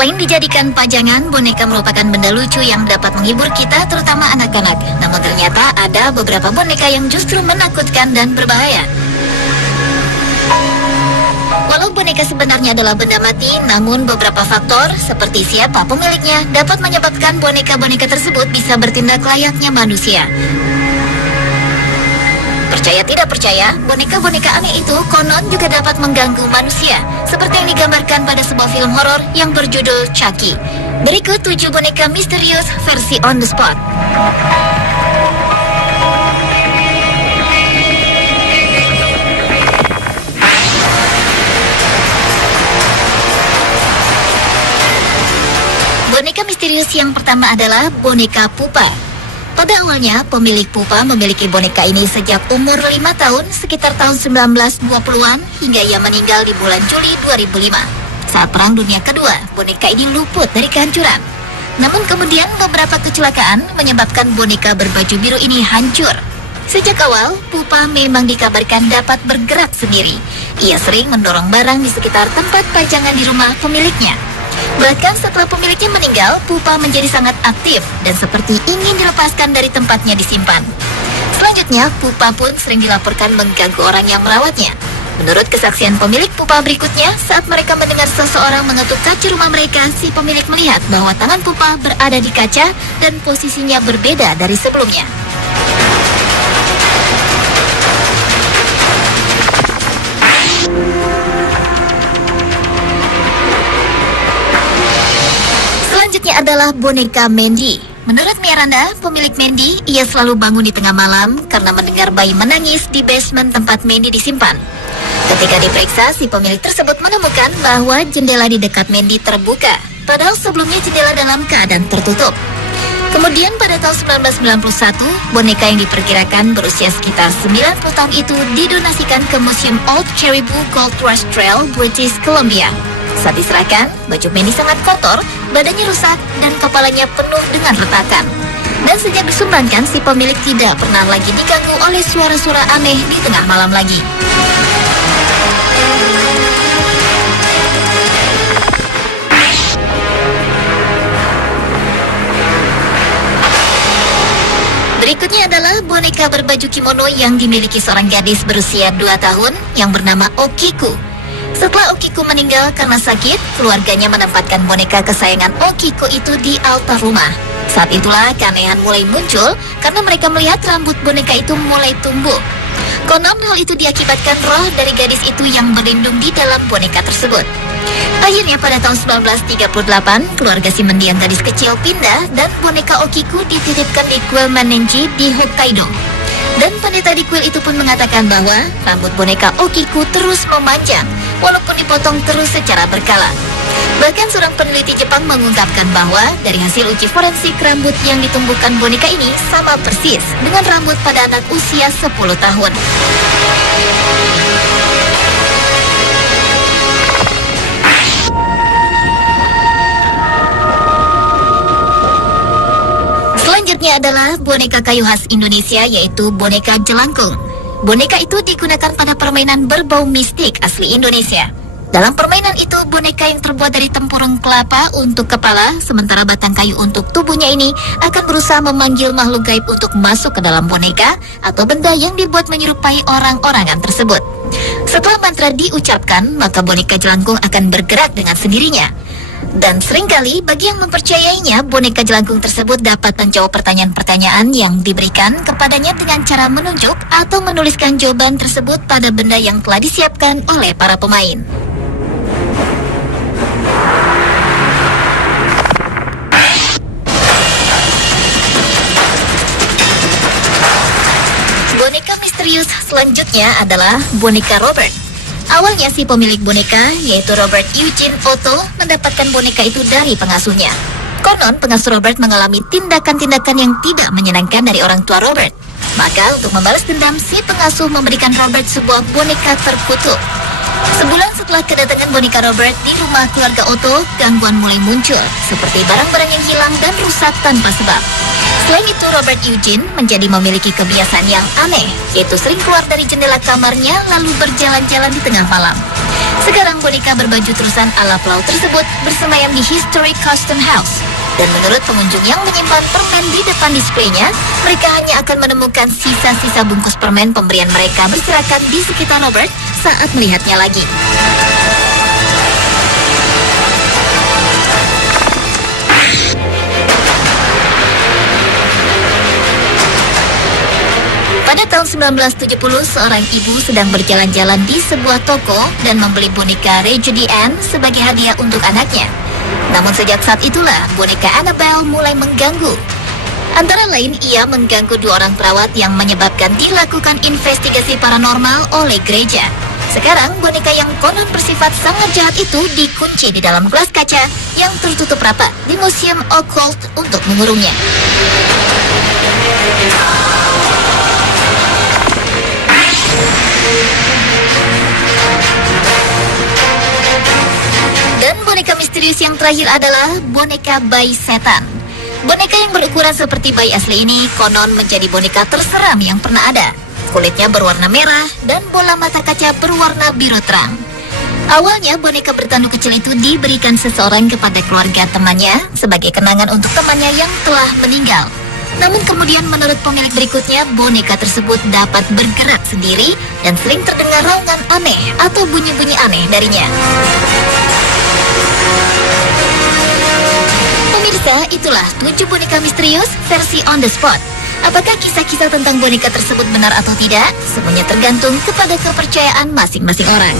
Selain dijadikan pajangan, boneka merupakan benda lucu yang dapat menghibur kita, terutama anak-anak. Namun ternyata ada beberapa boneka yang justru menakutkan dan berbahaya. Walau boneka sebenarnya adalah benda mati, namun beberapa faktor seperti siapa pemiliknya dapat menyebabkan boneka-boneka tersebut bisa bertindak layaknya manusia. Percaya tidak percaya, boneka-boneka aneh itu konon juga dapat mengganggu manusia, seperti yang digambarkan pada sebuah film horor yang berjudul Chucky. Berikut 7 boneka misterius versi on the spot. Boneka misterius yang pertama adalah boneka pupa. Pada awalnya, pemilik pupa memiliki boneka ini sejak umur 5 tahun, sekitar tahun 1920-an, hingga ia meninggal di bulan Juli 2005. Saat Perang Dunia Kedua, boneka ini luput dari kehancuran. Namun kemudian beberapa kecelakaan menyebabkan boneka berbaju biru ini hancur. Sejak awal, pupa memang dikabarkan dapat bergerak sendiri. Ia sering mendorong barang di sekitar tempat pajangan di rumah pemiliknya. Bahkan setelah pemiliknya meninggal, pupa menjadi sangat aktif dan seperti ingin dilepaskan dari tempatnya disimpan. Selanjutnya, pupa pun sering dilaporkan mengganggu orang yang merawatnya. Menurut kesaksian pemilik pupa berikutnya, saat mereka mendengar seseorang mengetuk kaca rumah mereka, si pemilik melihat bahwa tangan pupa berada di kaca dan posisinya berbeda dari sebelumnya. Selanjutnya adalah boneka Mandy. Menurut Miranda, pemilik Mandy, ia selalu bangun di tengah malam karena mendengar bayi menangis di basement tempat Mandy disimpan. Ketika diperiksa, si pemilik tersebut menemukan bahwa jendela di dekat Mandy terbuka, padahal sebelumnya jendela dalam keadaan tertutup. Kemudian pada tahun 1991, boneka yang diperkirakan berusia sekitar 90 tahun itu didonasikan ke Museum Old Caribou Gold Rush Trail, British Columbia. Saat diserahkan, baju Mandy sangat kotor, badannya rusak, dan kepalanya penuh dengan retakan. Dan sejak disumbangkan, si pemilik tidak pernah lagi diganggu oleh suara-suara aneh di tengah malam lagi. Berikutnya adalah boneka berbaju kimono yang dimiliki seorang gadis berusia 2 tahun yang bernama Okiku. Setelah Okiku meninggal karena sakit, keluarganya menempatkan boneka kesayangan Okiku itu di altar rumah. Saat itulah keanehan mulai muncul karena mereka melihat rambut boneka itu mulai tumbuh. Konon hal itu diakibatkan roh dari gadis itu yang berlindung di dalam boneka tersebut. Akhirnya pada tahun 1938, keluarga si mendiang gadis kecil pindah dan boneka Okiku dititipkan di kuil Manenji di Hokkaido. Dan pendeta di kuil itu pun mengatakan bahwa rambut boneka Okiku terus memanjang, walaupun dipotong terus secara berkala. Bahkan seorang peneliti Jepang mengungkapkan bahwa dari hasil uji forensik, rambut yang ditumbuhkan boneka ini sama persis dengan rambut pada anak usia 10 tahun. Selanjutnya adalah boneka kayu khas Indonesia, yaitu boneka jelangkung. Boneka itu digunakan pada permainan berbau mistik asli Indonesia. Dalam permainan itu, boneka yang terbuat dari tempurung kelapa untuk kepala, sementara batang kayu untuk tubuhnya ini akan berusaha memanggil makhluk gaib untuk masuk ke dalam boneka atau benda yang dibuat menyerupai orang-orangan tersebut. Setelah mantra diucapkan, maka boneka jelangkung akan bergerak dengan sendirinya. Dan seringkali bagi yang mempercayainya, boneka jelangkung tersebut dapat menjawab pertanyaan-pertanyaan yang diberikan kepadanya dengan cara menunjuk atau menuliskan jawaban tersebut pada benda yang telah disiapkan oleh para pemain. Boneka misterius selanjutnya adalah boneka Robert. Awalnya si pemilik boneka, yaitu Robert Eugene Otto, mendapatkan boneka itu dari pengasuhnya. Konon pengasuh Robert mengalami tindakan-tindakan yang tidak menyenangkan dari orang tua Robert. Maka untuk membalas dendam, si pengasuh memberikan Robert sebuah boneka terkutuk. Sebulan setelah kedatangan boneka Robert di rumah keluarga Otto, gangguan mulai muncul, seperti barang-barang yang hilang dan rusak tanpa sebab. Selain itu, Robert Eugene menjadi memiliki kebiasaan yang aneh, yaitu sering keluar dari jendela kamarnya lalu berjalan-jalan di tengah malam. Sekarang boneka berbaju terusan ala pelaut tersebut bersemayam di Historic Custom House. Dan menurut pengunjung yang menyimpan permen di depan displaynya, mereka hanya akan menemukan sisa-sisa bungkus permen pemberian mereka berserakan di sekitar Robert saat melihatnya lagi. Pada tahun 1970, seorang ibu sedang berjalan-jalan di sebuah toko dan membeli boneka Raggedy Ann sebagai hadiah untuk anaknya. Namun sejak saat itulah boneka Annabelle mulai mengganggu. Antara lain, ia mengganggu 2 orang perawat yang menyebabkan dilakukan investigasi paranormal oleh gereja. Sekarang, boneka yang konon bersifat sangat jahat itu dikunci di dalam gelas kaca yang tertutup rapat di Museum Occult untuk mengurungnya. Dan boneka misterius yang terakhir adalah boneka bayi setan. Boneka yang berukuran seperti bayi asli ini konon menjadi boneka terseram yang pernah ada. Kulitnya berwarna merah dan bola mata kaca berwarna biru terang. Awalnya boneka bertanduk kecil itu diberikan seseorang kepada keluarga temannya sebagai kenangan untuk temannya yang telah meninggal. Namun kemudian menurut pemilik berikutnya, boneka tersebut dapat bergerak sendiri dan sering terdengar raungan aneh atau bunyi-bunyi aneh darinya. Pemirsa, itulah 7 boneka misterius versi on the spot. Apakah kisah-kisah tentang boneka tersebut benar atau tidak? Semuanya tergantung kepada kepercayaan masing-masing orang.